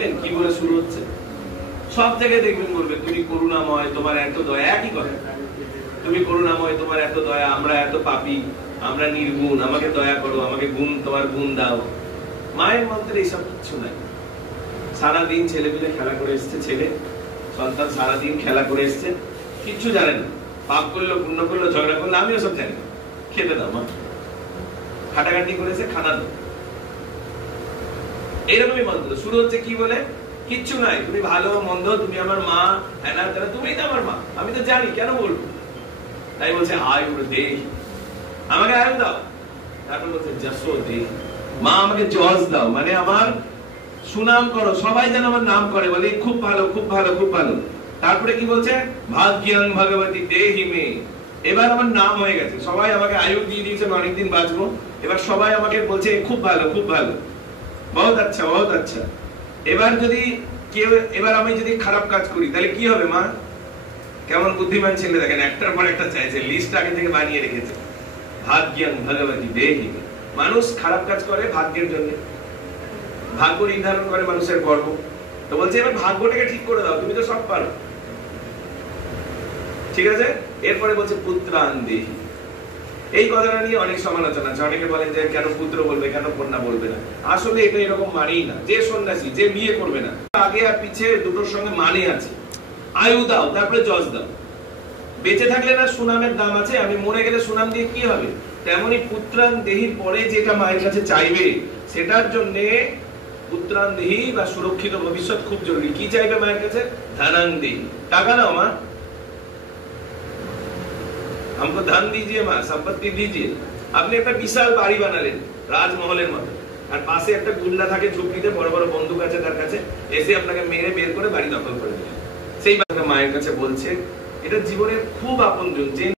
দেখলেন কি বলে শুরু হচ্ছে? সব জায়গায় দেখবেন বলবে তুমি করুণাময়, তোমার এত দয়া। একই কথা, তুমি করুণাময়, তোমার এত দয়া, আমরা এত পাপী, আমরা নির্গুণ, আমাকে দয়া করো, আমাকে গুণ, তোমার গুণ দাও। মায়ের মন্ত্রে এইসব কিছু নাই। সারাদিন ছেলে মিলে খেলা করে এসছে, ছেলে সন্তান সারাদিন খেলা করে এসছে, কিচ্ছু জানে না। পাপ করলো, পুণ্য করলো, ঝগড়া করলো, আমিও সব জানি। খেতে দাও মা, খাটাখাটি করেছে, খানা দাও। এইরকমই মন্ত্র শুরু হচ্ছে। কি বলে? কিচ্ছু নাই, তুমি ভালো মন্দ, তুমি আমার মা, তুমি তো আমার মা, আমি তো জানি, কেন বলবো? তাই বলছে আয়ু দেহি, আমাকে আয়ু দাও। তারপর বলছে যশো দেহি, মা আমাকে যশ দাও, মানে আমার সুনাম করো, সবাই যেন আমার নাম করে, বলে খুব ভালো, খুব ভালো, খুব ভালো। তারপরে কি বলছে? ভাগ্যং ভগবতী দেহি মে, এবার আমার নাম হয়ে গেছে, সবাই আমাকে আয়ু দিয়ে দিয়েছে, অনেকদিন বাঁচবো। এবার সবাই আমাকে বলছে খুব ভালো, খুব ভালো, বহুত আচ্ছা, বহুত আচ্ছা। এবার যদি কেউ, এবার আমি যদি খারাপ কাজ করি তাহলে কি হবে? মা কেমন বুদ্ধিমান ছেলে, দেখেন একটার পর একটা চাইছে, লিস্ট আগে থেকে বানিয়ে রেখেছে। ভাগ্যং ভগবতী দেহি মে, মানুষ খারাপ কাজ করে ভাগ্যের জন্য, ভাগ্য নির্ধারণ করে মানুষের গর্ব। তো বলছে এবার ভাগ্যটাকে ঠিক করে দাও, তুমি তো সব পারো, ঠিক আছে। এরপরে বলছে পুত্রান দেহি, এই কথাটা নিয়ে অনেক সমালোচনা আছে। অনেকে বলেন যে কেন পুত্র বলবে, কেন কন্যা বলবে না। আসলে এটা এরকম মানেই না। যে সন্ন্যাসী, যে বিয়ে করবে না, আগে আর পিছে দুটোর সঙ্গে মানে আছে। আয়ু দাও, তারপরে যশ দাও। বেঁচে থাকলে না সুনামের দাম আছে, আমি মরে গেলে সুনাম দিয়ে কি হবে? তেমনি পুত্রান দেহির পরে যেটা মায়ের কাছে চাইবে, সেটার জন্য পুত্রান দেহি বা সুরক্ষিত ভবিষ্যৎ খুব জরুরি। কি চাইবে মায়ের কাছে? ধনাং দেহি, টাকা দাও মা, हमको धन दीजिए মা, সম্পত্তি दीजिए। আপনি একটা বিশাল বাড়ি বানালেন রাজমহলের মতো, আর পাশে একটা গুন্ডা থাকে ঝুপড়িতে, বড় বড় বন্দুক আছে তার কাছে, এসে আপনাকে মেরে বের করে বাড়ি দখল করে দিলেন। সেই মায়ের কাছে বলছে, এটা জীবনের খুব আপনজন। যে